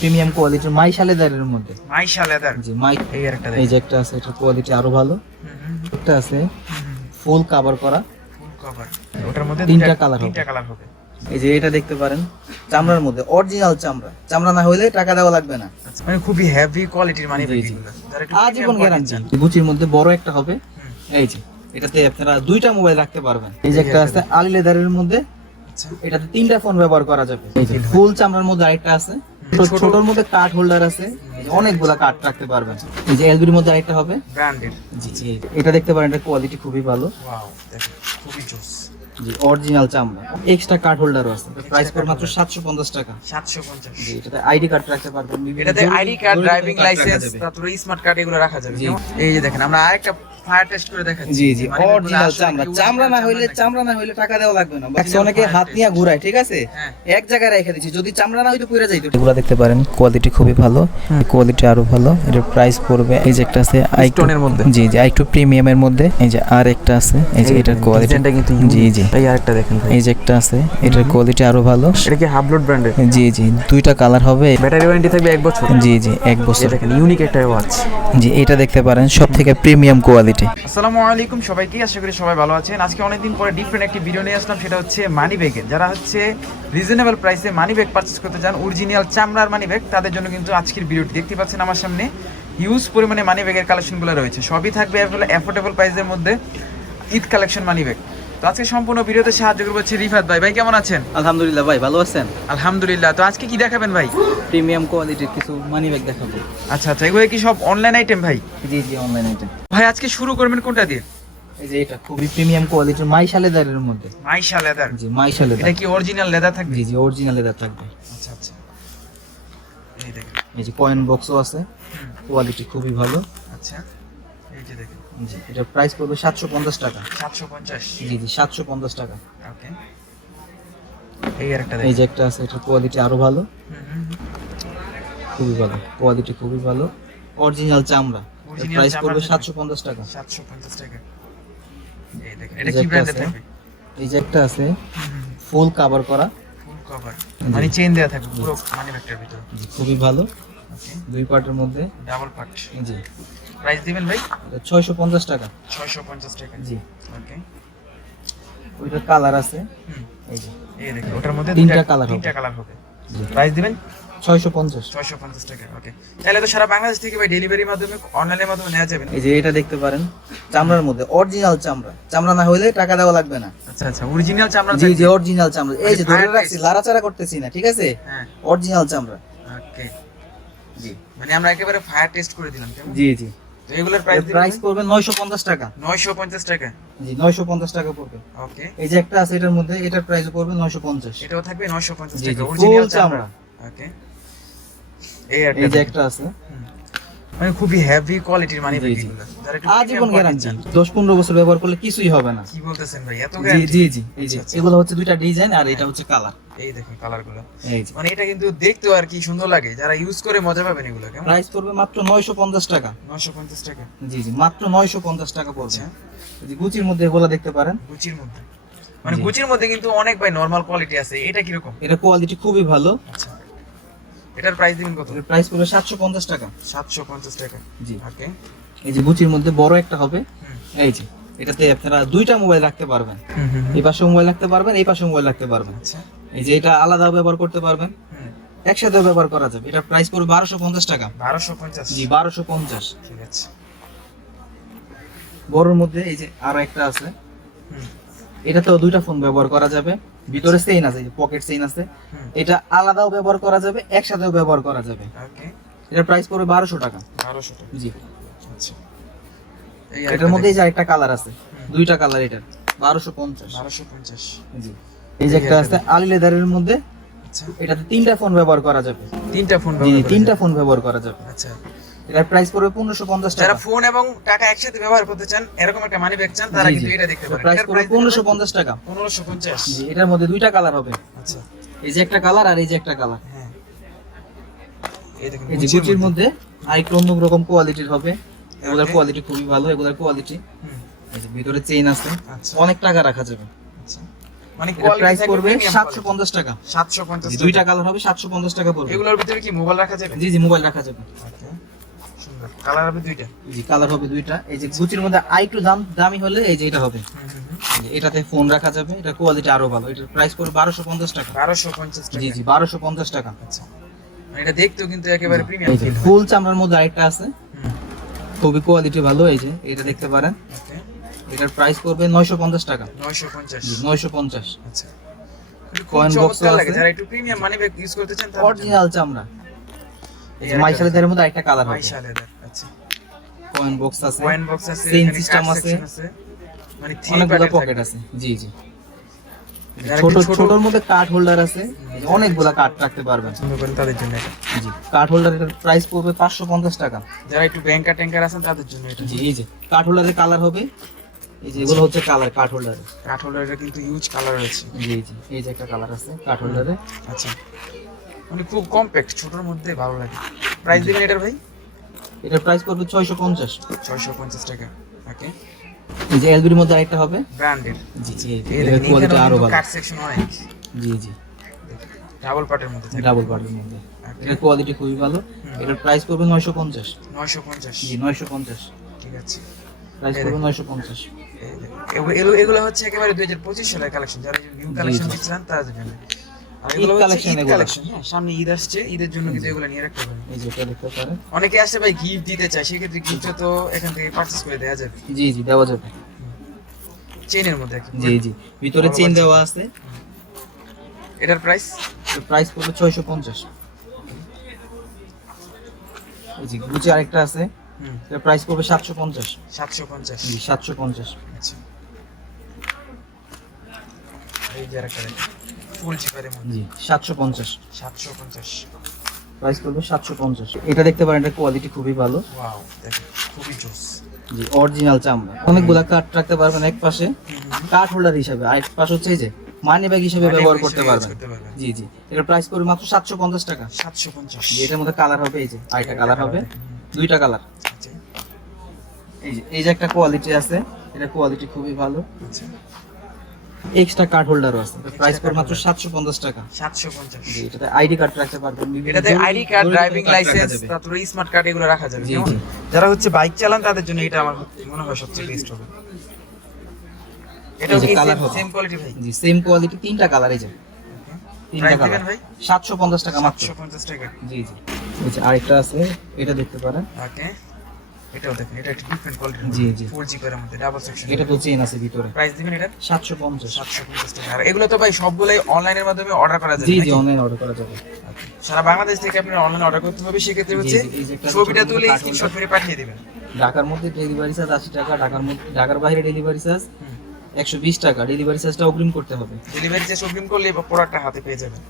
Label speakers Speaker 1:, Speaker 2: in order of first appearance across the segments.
Speaker 1: Premium কোয়ালিটির মাইশা লেদারের মধ্যে।
Speaker 2: মাইশা লেদার
Speaker 1: জি মাই
Speaker 2: এই একটা
Speaker 1: এই যে একটা আছে এটার কোয়ালিটি আরও ভালো। একটা আছে ফুল কভার করা।
Speaker 2: ফুল কভার ওটার মধ্যে
Speaker 1: তিনটা হবে।
Speaker 2: তিনটা কালার হবে।
Speaker 1: এই যে এটা দেখতে পারেন চামড়ার মধ্যে অরিজিনাল চামড়া। চামড়া না হইলে টাকা দেওয়া লাগবে না।
Speaker 2: আচ্ছা, মানে খুবই হেভি কোয়ালিটির মানি
Speaker 1: আজীবন গ্যারান্টি গুচির মধ্যে বড় একটা হবে। এই যে এটাতে আপনারা দুইটা মোবাইল রাখতে পারবেন। এই যে একটা আছে আলি লেদারের মধ্যে।
Speaker 2: আচ্ছা।
Speaker 1: এটাতে তিনটা ফোন ব্যবহার করা যাবে। এই যে ফুল চামড়ার মধ্যে আরেকটা আছে। ছোটর মধ্যে কার্ড হোল্ডার আছে। অনেকগুলা কার্ড রাখতে পারবেন। এই যে এলবির মধ্যে আরেকটা হবে?
Speaker 2: ব্র্যান্ডেড
Speaker 1: জি জি। এটা দেখতে পারেন এটা কোয়ালিটি খুবই ভালো।
Speaker 2: ওয়াও দেখেন খুবই জোস
Speaker 1: জি অরিজিনাল চামড়া। এক্সট্রা কার্ড হোল্ডারও আছে। প্রাইস পড়ে মাত্র সাতশো পঞ্চাশ টাকা।
Speaker 2: 750
Speaker 1: জি এটাতে আইডি কার্ড রাখতে পারবেন
Speaker 2: এটাতে আইডি কার্ড ড্রাইভিং লাইসেন্স। তারপরে স্মার্ট কার্ড এগুলো রাখা যাবে। এই যে দেখেন আমরা আরেকটা ফায়ার টেস্ট করে দেখাচ্ছি।
Speaker 1: জি জি
Speaker 2: মানে
Speaker 1: অরিজিনাল চামড়া। চামড়া না হইলে চামড়া না হইলে টাকা দেওয়া লাগবে না। বাকি অনেকে হাত নিয়ে ঘুরায় ঠিক আছে?
Speaker 2: হ্যাঁ।
Speaker 1: এক জায়গায় রেখে দিচ্ছি। যদি চামড়া না হইতো পুরো যাইতো। এগুলো দেখতে পারেন কোয়ালিটি খুবই ভালো। কোয়ালিটি আরও ভালো। এটার প্রাইস পড়বে এই যে একটা আছে
Speaker 2: Stone মধ্যে।
Speaker 1: জি জি আরেকটু প্রিমিয়ামের মধ্যে। এই যে আর একটা আছে এই যে এটার কোয়ালিটি
Speaker 2: কিন্তু
Speaker 1: জি জি।
Speaker 2: এই আরেকটা দেখেন ভাই।
Speaker 1: এই যে একটা আছে এটার কোয়ালিটি আরও ভালো।
Speaker 2: এটা কি হাবলোড ব্র্যান্ডের
Speaker 1: জি জি দুইটা কালার হবে।
Speaker 2: ব্যাটারি ওয়ারেন্টি থাকবে এক বছর।
Speaker 1: জি জি এক বছর।
Speaker 2: দেখেন ইউনিক একটা ওয়াচ
Speaker 1: জি এটা দেখতে পারেন সব থেকে প্রিমিয়াম কোয়ালিটি
Speaker 2: আসসালামু আলাইকুম সবাইকে আশা করি সবাই ভালো আছেন। আজকে অনেকদিন পরে ডিফারেন্ট একটি ভিডিও নিয়ে আসলাম সেটা হচ্ছে মানি ব্যাগের যারা হচ্ছে রিজনেবল প্রাইসে মানি ব্যাগ পারচেস করতে চান অরিজিনাল চামড়ার মানি ব্যাগ তাদের জন্য কিন্তু আজকের ভিডিওটি দেখতে পাচ্ছেন আমার সামনে। হিউজ পরিমাণে মানি ব্যাগের কালেকশনগুলো রয়েছে। সবই থাকবে অ্যাফোর্ডেবল প্রাইসের মধ্যে ঈদ কালেকশন মানি ব্যাগ তো আজকে সম্পূর্ণ ভিডিওতে সাহায্য করব হচ্ছে রিফাত ভাই। ভাই কেমন আছেন?
Speaker 1: আলহামদুলিল্লাহ ভাই ভালো আছেন?
Speaker 2: আলহামদুলিল্লাহ। তো আজকে কি দেখাবেন ভাই?
Speaker 1: প্রিমিয়াম কোয়ালিটির কিছু মানি ব্যাগ দেখাবো।
Speaker 2: আচ্ছা আচ্ছা এগুলো কি সব অনলাইন আইটেম ভাই?
Speaker 1: জি জি অনলাইন আইটেম
Speaker 2: ভাই আজকে শুরু করবেন কোনটা দিয়ে?
Speaker 1: এই যে এটা খুবই প্রিমিয়াম কোয়ালিটির মাইশা লেদারের মধ্যে।
Speaker 2: মাইশা লেদার।
Speaker 1: জি মাইশা লেদার।
Speaker 2: এটা কি অরিজিনাল লেদার থাকবে?
Speaker 1: জি জি অরিজিনাল লেদার থাকবে।
Speaker 2: আচ্ছা আচ্ছা। এই দেখেন
Speaker 1: এই যে কয়েন বক্সও আছে কোয়ালিটি খুবই ভালো।
Speaker 2: আচ্ছা। এই যে দেখেন।
Speaker 1: জি এটা প্রাইস পড়বে সাতশো পঞ্চাশ টাকা।
Speaker 2: সাতশো পঞ্চাশ।
Speaker 1: জি জি সাতশো পঞ্চাশ টাকা।
Speaker 2: ওকে। এই আর একটা
Speaker 1: এই যে একটা আছে এটার কোয়ালিটি আরও ভালো। খুবই ভালো কোয়ালিটি খুবই ভালো। অরিজিনাল চামড়া প্রাইস পড়বে। সাতশো পঞ্চাশ টাকা।
Speaker 2: সাতশো পঞ্চাশ টাকা। এই দেখেন এটা কি ব্র্যান্ডের। থাকবে?
Speaker 1: এই যে একটা আছে ফুল কাভার করা।
Speaker 2: ফুল কভার মানে চেন দেওয়া থাকবে পুরো মানি ব্যাগটার ভিতরে।
Speaker 1: খুবই ভালো। দুই পার্টের মধ্যে।
Speaker 2: ডাবল পার্ট
Speaker 1: জি।
Speaker 2: প্রাইস দিবেন ভাই?
Speaker 1: ছয়শো পঞ্চাশ টাকা।
Speaker 2: ছয়শো পঞ্চাশ টাকা।
Speaker 1: জি।
Speaker 2: ওকে
Speaker 1: ওইটার কালার আছে। এই যে।
Speaker 2: এই দেখেন ওটার মধ্যে
Speaker 1: তিনটা colour
Speaker 2: তিনটা কালার হবে। প্রাইস দিবেন?
Speaker 1: ছয়শো পঞ্চাশ।
Speaker 2: ছয়শো পঞ্চাশ টাকা ওকে তাহলে তো সারা বাংলাদেশ থেকে ভাই ডেলিভারির মাধ্যমে অনলাইনের মাধ্যমে নেওয়া যাবে
Speaker 1: এই যে এটা দেখতে পারেন চামড়ার মধ্যে অরিজিনাল চামড়া। চামড়া না হইলে টাকা দেওয়া লাগবে না।
Speaker 2: আচ্ছা আচ্ছা অরিজিনাল চামড়া
Speaker 1: জি জি অরিজিনাল চামড়া। এই যে ধরে রাখছি। লাড়াচাড়া করতেছি না ঠিক আছে?
Speaker 2: হ্যাঁ।
Speaker 1: অরিজিনাল চামড়া।
Speaker 2: ওকে
Speaker 1: জি।
Speaker 2: মানে আমরা একেবারে ফায়ার টেস্ট করে দিলাম
Speaker 1: জি জি।
Speaker 2: এগুলোর প্রাইস
Speaker 1: প্রাইস পড়বে নয়শো পঞ্চাশ টাকা।
Speaker 2: নয়শো পঞ্চাশ টাকা।
Speaker 1: জি নয়শো পঞ্চাশ টাকা পড়বে।
Speaker 2: ওকে
Speaker 1: এই যে একটা আছে এটার মধ্যে এটার প্রাইস পড়বে নয়শো পঞ্চাশ।
Speaker 2: এটাও থাকবে নয়শো পঞ্চাশ
Speaker 1: জি,
Speaker 2: টাকা অরিজিনাল চামড়া। ওকে এই একটা
Speaker 1: আছে।
Speaker 2: মানে খুবই হেভি কোয়ালিটির মানি ব্যাগ
Speaker 1: আজীবন গ্যারান্টি
Speaker 2: চান।
Speaker 1: দশ পনেরো বছর ব্যবহার করলে কিছুই হবে না।
Speaker 2: কি বলতেছেন ভাই এত গ্যারান্টি
Speaker 1: জি জি এই যে
Speaker 2: আচ্ছা, আচ্ছা।
Speaker 1: এগুলো হচ্ছে দুইটা ডিজাইন আর এটা হচ্ছে কালার
Speaker 2: এই দেখুন কালারগুলো।
Speaker 1: এই
Speaker 2: মানে এটা কিন্তু দেখতেও আর কি সুন্দর লাগে। যারা ইউজ করে মজা পাবেন এগুলো কেমন?
Speaker 1: প্রাইস পড়বে মাত্র নয়শো পঞ্চাশ টাকা।
Speaker 2: নয়শো পঞ্চাশ টাকা।
Speaker 1: জি জি মাত্র নয়শো পঞ্চাশ টাকা পড়বে।
Speaker 2: আচ্ছা।
Speaker 1: যদি গুচির মধ্যে এগুলো দেখতে পারেন।
Speaker 2: গুচির মধ্যে। মানে। গুচির মধ্যে কিন্তু অনেক ভাই নরমাল কোয়ালিটি আছে। এটা কীরকম?
Speaker 1: এটা কোয়ালিটি খুবই ভালো।
Speaker 2: আচ্ছা। এটার প্রাইস দিবেন কত?
Speaker 1: এটার প্রাইস পড়বে সাতশো পঞ্চাশ টাকা।
Speaker 2: সাতশো পঞ্চাশ টাকা।
Speaker 1: জি।
Speaker 2: ওকে
Speaker 1: এই যে বুচির মধ্যে বড় একটা হবে। এই যে এটাতে আপনারা দুইটা মোবাইল রাখতে পারবেন। এই পাশে মোবাইল রাখতে পারবেন এই পাশে মোবাইল রাখতে পারবেন।
Speaker 2: আচ্ছা।
Speaker 1: এই যে এটা আলাদা ব্যবহার করতে পারবেন। একসাথে ব্যবহার করা যাবে। এটা প্রাইস পড়বে বারোশো পঞ্চাশ টাকা।
Speaker 2: বারোশো পঞ্চাশ।
Speaker 1: জি বারোশো পঞ্চাশ।
Speaker 2: ঠিক আছে।
Speaker 1: বড়র মধ্যে এই যে আরও একটা আছে।
Speaker 2: হুম
Speaker 1: এটাতেও দুইটা ফোন ব্যবহার করা যাবে। ভিতরে চেইন আছে পকেট চেইন আছে। এটা আলাদাও ব্যবহার করা যাবে একসাথেও ব্যবহার করা যাবে।
Speaker 2: ওকে।
Speaker 1: এটার প্রাইস পড়বে বারোশো টাকা।
Speaker 2: বারোশো টাকা।
Speaker 1: জি।
Speaker 2: আচ্ছা।
Speaker 1: এটার মধ্যে এই যে একটা কালার আছে দুইটা কালার এটার বারোশো পঞ্চাশ।
Speaker 2: বারোশো পঞ্চাশ।
Speaker 1: জি। এই যে একটা আছে আলি লেদারের মধ্যে
Speaker 2: আচ্ছা।
Speaker 1: এটাতে তিনটা ফোন ব্যবহার করা যাবে।
Speaker 2: তিনটা ফোন
Speaker 1: জি তিনটা ফোন ব্যবহার করা যাবে।
Speaker 2: আচ্ছা।
Speaker 1: এটার প্রাইস পড়বে পনেরোশো পঞ্চাশ
Speaker 2: যারা ফোন এবং টাকা একসাথে ব্যবহার করতে চান এরকম একটা মানি ব্যাগ চান তারা কিন্তু এটা দেখতে পারেন।
Speaker 1: প্রাইস পড়বে
Speaker 2: price
Speaker 1: পনেরোশো পঞ্চাশ টাকা।
Speaker 2: পনেরোশো পঞ্চাশ।
Speaker 1: জি এটার মধ্যে দুইটা কালার হবে।
Speaker 2: আচ্ছা।
Speaker 1: এই যে একটা কালার আর এই যে একটা কালার
Speaker 2: হ্যাঁ। এই দেখুন
Speaker 1: এই যে মধ্যে। আরেকটু অন্য রকম কোয়ালিটির হবে। এগুলোর কোয়ালিটি খুবই ভালো এগুলোর কোয়ালিটি এই যে ভিতরে চেইন আছে।
Speaker 2: আচ্ছা।
Speaker 1: অনেক টাকা রাখা যাবে।
Speaker 2: আচ্ছা। মানে
Speaker 1: প্রাইস পড়বে টাকা। দুইটা কালার হবে সাতশো পঞ্চাশ টাকা পড়বে।
Speaker 2: এগুলোর ভিতরে কি মোবাইল রাখা যাবে?
Speaker 1: জি জি মোবাইল রাখা যাবে।
Speaker 2: কালার হবে দুইটা?
Speaker 1: জি কালার হবে দুইটা। এই যে গুচির মধ্যে একটু দাম দামি হলে এই যে এটা হবে। এটাতে ফোন রাখা যাবে এটা কোয়ালিটি আরও ভালো। এটার প্রাইস পড়বে বারোশো পঞ্চাশ টাকা।
Speaker 2: বারোশো পঞ্চাশ
Speaker 1: জি জি বারোশো পঞ্চাশ টাকা।
Speaker 2: আচ্ছা। এটা দেখতেও কিন্তু একেবারে প্রিমিয়াম
Speaker 1: ফুল চামড়ার মধ্যে আরেকটা আছে। খুবই কোয়ালিটি ভালো এই যে এটা দেখতে পারেন। এটার প্রাইস পড়বে নয়শো পঞ্চাশ টাকা।
Speaker 2: নয়শো পঞ্চাশ।
Speaker 1: নয়শো পঞ্চাশ।
Speaker 2: আচ্ছা। চমৎকার
Speaker 1: আছে।
Speaker 2: লাগে। যারা একটু প্রিমিয়াম মানি ব্যাগ ইউজ করতে চান
Speaker 1: অরিজিনাল চামড়া। মাইশালেদের মধ্যে আরেকটা কালার হবে
Speaker 2: মাইশা লেদার আচ্ছা।
Speaker 1: কয়েন বক্স আছে
Speaker 2: ওয়াইন বক্স আছে
Speaker 1: system
Speaker 2: card
Speaker 1: আছে।
Speaker 2: মানে থ্রি
Speaker 1: অনেকগুলো পকেট আছে জি জি। ছোট ছোটর মধ্যে কার্ড হোল্ডার আছে অনেকগুলা কার্ড রাখতে পারবেন।
Speaker 2: পছন্দ করেন তাদের জন্য
Speaker 1: জি কার্ড হোল্ডারের প্রাইস পড়বে পাঁচশো পঞ্চাশ টাকা।
Speaker 2: যারা একটু ব্যাংকার ট্যাঙ্কার আছেন তাদের জন্য এটা।
Speaker 1: জি যে কার্ড হোল্ডারের কালার হবে। এই যে এগুলো হচ্ছে কালার কার্ড হোল্ডারের
Speaker 2: কাঠ হোল্ডারের কিন্তু ইউজ কালার রয়েছে।
Speaker 1: জি জি এই যে একটা কালার আছে কার্ড হোল্ডারে
Speaker 2: আচ্ছা। মানে খুব কম্প্যাক্ট ছোটর মধ্যে ভালো লাগে। প্রাইস দিবেন এটার ভাই?
Speaker 1: এটার প্রাইস পড়বে ছয়শো পঞ্চাশ।
Speaker 2: ছয়শো পঞ্চাশ টাকা ওকে।
Speaker 1: এই যে এলবির মধ্যে আরেকটা হবে?
Speaker 2: ব্র্যান্ডের
Speaker 1: জি জি
Speaker 2: দেখেন
Speaker 1: কোয়ালিটি আরও ভালো।
Speaker 2: কাট সেকশন অনেক।
Speaker 1: জি জি।
Speaker 2: ডাবল পার্টের মধ্যে থাকে
Speaker 1: ডাবল পার্টের মধ্যে। এর কোয়ালিটি খুবই ভালো। এটার প্রাইস পড়বে নয়শো পঞ্চাশ।
Speaker 2: নয়শো পঞ্চাশ।
Speaker 1: জি নয়শো পঞ্চাশ।
Speaker 2: ঠিক আছে।
Speaker 1: প্রাইস পড়বে
Speaker 2: দেখুন।
Speaker 1: নয়শো পঞ্চাশ।
Speaker 2: এই দেখুন। এগুলো- এগুলো এগুলো হচ্ছে একেবারে দুই হাজার পঁচিশ সালের কালেকশন যারা নিউ কালেকশন। দিচ্ছিলেন তাদের জন্য হ্যাঁ সামনে ঈদ আসছে ঈদের জন্য কিন্তু এগুলো নিয়ে রাখতে পারেন
Speaker 1: এই যে এটা দেখতে পারেন।
Speaker 2: অনেকে আসে ভাই গিফট দিতে চায় সেক্ষেত্রে গিফট তো এখান থেকে পারচেস করে দেওয়া যাবে।
Speaker 1: জি জি দেওয়া যাবে।
Speaker 2: চেনের মধ্যে
Speaker 1: জি জি ভিতরে চেন দেওয়া আছে।
Speaker 2: এটার প্রাইস
Speaker 1: প্রাইস পড়বে ছয়শো পঞ্চাশ। এই যে গুচি আরেকটা আছে। এটার প্রাইস পড়বে সাতশো পঞ্চাশ।
Speaker 2: সাতশো পঞ্চাশ।
Speaker 1: জি সাতশো পঞ্চাশ।
Speaker 2: আচ্ছা। এই যে আরেকটা ফুল চিপারের মধ্যে
Speaker 1: জি সাতশো পঞ্চাশ।
Speaker 2: সাতশো পঞ্চাশ।
Speaker 1: প্রাইস পড়বে সাতশো পঞ্চাশ। এটা দেখতে পারেন এটা কোয়ালিটি খুবই ভালো।
Speaker 2: ওয়াও দেখেন খুবই জোস
Speaker 1: জি অরিজিনাল চামড়া। অনেকগুলা কাঠ রাখতে পারবেন এক পাশে। কাঠ হোল্ডার হিসাবে আর এক পাশে হচ্ছে এই যে মানি ব্যাগ হিসেবে ব্যবহার করতে পারবেন। জি জি। এটার প্রাইস পড়বে মাত্র সাতশো পঞ্চাশ টাকা।
Speaker 2: সাতশো পঞ্চাশ।
Speaker 1: এটার মধ্যে কালার হবে এই যে আরেকটা কালার হবে। দুইটা কালার
Speaker 2: আচ্ছা।
Speaker 1: এই যে এই যে একটা কোয়ালিটি আছে এটা কোয়ালিটি খুবই ভালো।
Speaker 2: আচ্ছা।
Speaker 1: এক্সট্রা কার্ড হোল্ডারও আছে। প্রাইস
Speaker 2: card
Speaker 1: মাত্র
Speaker 2: holder।
Speaker 1: সাতশো পঞ্চাশ টাকা।
Speaker 2: সাতশো পঞ্চাশ।
Speaker 1: জি এটাতে আইডি কার্ড রাখতে পারবেন।
Speaker 2: এটাতে আইডি কার্ড ড্রাইভিং লাইসেন্স
Speaker 1: যাবে।
Speaker 2: তারপরে স্মার্ট কার্ড এগুলো রাখা যাবে। যারা হচ্ছে বাইক চালান তাদের জন্য এটা আমার মনে হয় সবচেয়ে বেস্ট হবে। এটা কি সেম কোয়ালিটি ভাই?
Speaker 1: জি সেম কোয়ালিটি তিনটা কালার এই যে। তিনটা কালার
Speaker 2: দিবেন ভাই?
Speaker 1: সাতশো পঞ্চাশ টাকা মাত্র।
Speaker 2: সাতশো পঞ্চাশ টাকা।
Speaker 1: জি জি। আরেকটা আছে এটা দেখতে পারেন।
Speaker 2: ওকে এটাও দেখেন এটা একটা ডিফারেন্ট কোয়ালিটির
Speaker 1: জি, জি।
Speaker 2: করে মধ্যে ডাবল সেকশন
Speaker 1: এটা তো চেন আছে ভিতরে।
Speaker 2: প্রাইস দিবেন এটা?
Speaker 1: সাতশো পঞ্চাশ।
Speaker 2: সাতশো পঞ্চাশ টাকা। আর এগুলো তো ভাই সবগুলোই অনলাইনের মাধ্যমে অর্ডার করা যাবে
Speaker 1: জি জি অনলাইন অর্ডার করা যাবে।
Speaker 2: সারা বাংলাদেশ থেকে আপনার অনলাইন অর্ডার করতে হবে সেক্ষেত্রে হচ্ছে ছবিটা তুলে স্ক্রিনশট পাঠিয়ে দিবেন।
Speaker 1: ঢাকার মধ্যে ডেলিভারি চার্জ আশি টাকা ঢাকার মধ্যে ঢাকার বাইরে ডেলিভারি চার্জ একশো বিশ টাকা ডেলিভারি চার্জটা অগ্রিম করতে হবে।
Speaker 2: ডেলিভারি চার্জ অগ্রিম করলে প্রোডাক্টটা হাতে পেয়ে যাবেন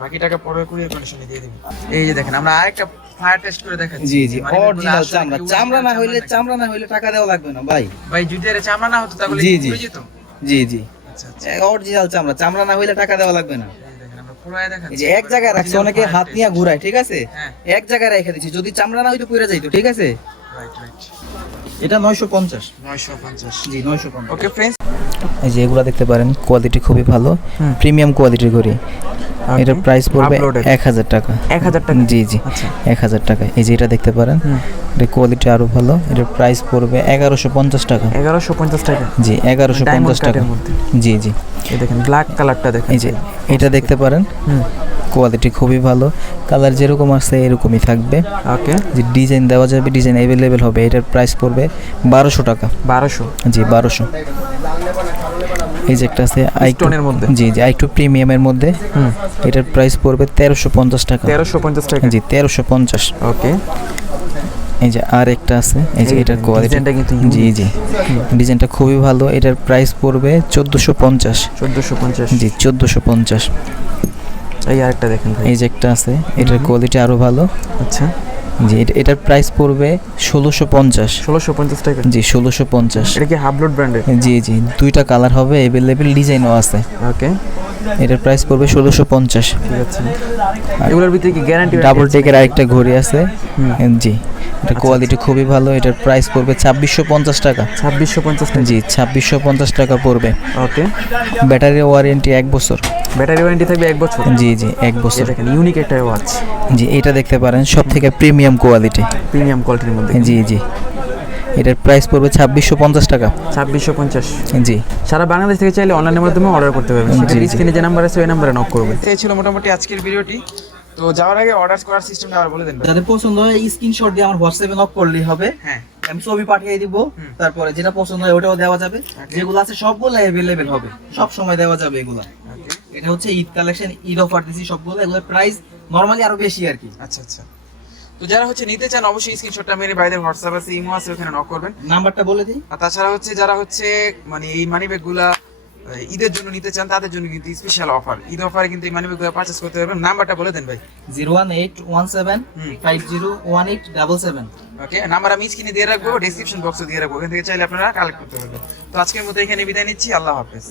Speaker 2: বাকি টাকা পরে কুরিয়ার কন্ডিশনে দিয়ে দিবেন এই যে দেখেন আমরা আরেকটা ফায়ার টেস্ট করে দেখাচ্ছি।
Speaker 1: জি জি।
Speaker 2: মানে
Speaker 1: অরিজিনাল চামড়া। চামড়া না হইলে চামড়া না হইলে টাকা দেওয়া লাগবে না ভাই।
Speaker 2: ভাই যদি এর চামড়া না হতো তাহলে
Speaker 1: জি, জি। জি জি।
Speaker 2: আচ্ছা আচ্ছা।
Speaker 1: অরিজিনাল চামড়া। চামড়া না হইলে টাকা দেওয়া লাগবে না। যে এক জায়গায় রাখছে অনেকে হাত নিয়ে ঘুরায় ঠিক আছে?
Speaker 2: হ্যাঁ।
Speaker 1: এক জায়গায় রেখে দিচ্ছি। যদি চামড়া না হইতো পুড়ে যাইতো ঠিক আছে?
Speaker 2: রাইট রাইট
Speaker 1: এটা নয়শো পঞ্চাশ। জি নয়শো পঞ্চাশ।
Speaker 2: ওকে ফ্রেন্ডস
Speaker 1: এই যে এগুলো দেখতে পারেন কোয়ালিটি খুবই ভালো প্রিমিয়াম কোয়ালিটির ঘড়ি। এটার প্রাইস পড়বে। এক হাজার টাকা।
Speaker 2: 1000 টাকা।
Speaker 1: জি জি।
Speaker 2: আচ্ছা।
Speaker 1: এক হাজার টাকা। এই যে এটা দেখতে পারেন এটার কোয়ালিটি আরও ভালো এটার প্রাইস পড়বে এগারোশো পঞ্চাশ টাকা।
Speaker 2: 1150 টাকা।
Speaker 1: জি এগারোশো
Speaker 2: Diamond
Speaker 1: পঞ্চাশ টাকা। জি জি।
Speaker 2: এই দেখেন ব্ল্যাক কালারটা দেখেন।
Speaker 1: এই যে এটা দেখতে পারেন কোয়ালিটি খুবই ভালো কালার যেরকম আছে এরকমই থাকবে।
Speaker 2: ওকে
Speaker 1: যে ডিজাইন দেওয়া যাবে ডিজাইন অ্যাভেলেবেল হবে এটার প্রাইস পড়বে বারোশো টাকা।
Speaker 2: 1200
Speaker 1: জি বারোশো। এই যে একটা আছে আই
Speaker 2: স্টোনের মধ্যে?
Speaker 1: জি জি আইটু প্রিমিয়ামের মধ্যে।
Speaker 2: হুম।
Speaker 1: এটার প্রাইস পড়বে তেরোশো পঞ্চাশ টাকা।
Speaker 2: 1350 টাকা।
Speaker 1: জি তেরোশো পঞ্চাশ।
Speaker 2: ওকে
Speaker 1: এই যে আর একটা আছে এই যে এটার কোয়ালিটি
Speaker 2: কিন্তু
Speaker 1: জি জি। ডিজাইনটা খুবই ভালো। এটার প্রাইস পড়বে চোদ্দোশো পঞ্চাশ।
Speaker 2: 1450
Speaker 1: জি চোদ্দোশো পঞ্চাশ।
Speaker 2: এই আরেকটা দেখেন ভাই।
Speaker 1: এই যে একটা আছে এটার কোয়ালিটি আরও ভালো।
Speaker 2: আচ্ছা।
Speaker 1: জি এটা- এটার প্রাইস পড়বে ষোলোশো পঞ্চাশ।
Speaker 2: 1650 টাকা?
Speaker 1: জি ষোলোশো পঞ্চাশ।
Speaker 2: এটা কি হাবলুট ব্র্যান্ডের
Speaker 1: জি জি দুইটা কালার হবে অ্যাভেলেবেল ডিজাইনও আছে।
Speaker 2: ওকে
Speaker 1: এটার প্রাইস পড়বে ষোলোশো পঞ্চাশ।
Speaker 2: এগুলোর ভিতরে কি গ্যারান্টি
Speaker 1: ডাবল টেকের আরেকটা ঘড়ি আছে। জি। এটা কোয়ালিটি খুবই ভালো এটার প্রাইস পড়বে ছাব্বিশশো পঞ্চাশ টাকা।
Speaker 2: ছাব্বিশশো পঞ্চাশ
Speaker 1: জি ছাব্বিশশো পঞ্চাশ টাকা পড়বে।
Speaker 2: ওকে।
Speaker 1: ব্যাটারি ওয়ারেন্টি এক বছর।
Speaker 2: ব্যাটারি ওয়ারেন্টি থাকবে এক বছর?
Speaker 1: জি জি এক বছর।
Speaker 2: ইউনিক একটা ওয়াচ
Speaker 1: জি এটা দেখতে পারেন সব থেকে প্রিমিয়াম কোয়ালিটি
Speaker 2: প্রিমিয়াম কোয়ালিটির মধ্যে।
Speaker 1: জি জি। এটার প্রাইস পড়বে ছাব্বিশশো পঞ্চাশ টাকা।
Speaker 2: ছাব্বিশশো পঞ্চাশ।
Speaker 1: জি।
Speaker 2: সারা বাংলাদেশ থেকে চাইলে অনলাইনের মাধ্যমে অর্ডার করতে পারবেন। স্ক্রিনে যে নাম্বার আছে ওই নাম্বারে নক করবে এই ছিল মোটামুটি আজকের ভিডিওটি। তো যাওয়ার আগে অর্ডার করার সিস্টেমটা আবার বলে দেন
Speaker 1: যাদের পছন্দ হয় স্ক্রিনশট দিয়ে আমার হোয়াটসঅ্যাপে নক করলেই হবে।
Speaker 2: হ্যাঁ।
Speaker 1: আমি ছবি পাঠিয়ে দিব। তারপরে যেটা পছন্দ হয় ওটাও দেওয়া যাবে। যেগুলো আছে সবগুলো অ্যাভেলেবেল হবে। সব সময় দেওয়া যাবে এগুলা। এটা হচ্ছে ঈদ কালেকশন ঈদ অফার দিছি সবগুলো। এগুলোর প্রাইস নরমালি আরও বেশি আর কি।
Speaker 2: আচ্ছা আচ্ছা। তো যারা হচ্ছে নিতে চান অবশ্যই স্ক্রিনশটটা মেরে বাইরের হোয়াটসঅ্যাপ আছে ইমো আছে ওখানে নক করবেন।
Speaker 1: নাম্বারটা বলে দিই।
Speaker 2: আর তাছাড়া হচ্ছে যারা হচ্ছে মানে এই মানি ব্যাগগুলা ঈদের জন্য নিতে চান তাদের জন্য কিন্তু স্পেশাল অফার ঈদ অফারে কিন্তু এই মানি ব্যাগগুলো পারচেস করতে পারবেন। নাম্বারটা বলে দেন ভাই।
Speaker 1: Zero one eight one seven. Five zero one eight double seven
Speaker 2: okay number আমি স্ক্রিনে দিয়ে রাখব ডেসক্রিপশন বক্সে দিয়ে রাখব। ওখান থেকে চাইলে আপনারা কালেক্ট করতে পারবেন। তো আজকের মতো এখানে বিদায় নিচ্ছি আল্লাহ হাফেজ।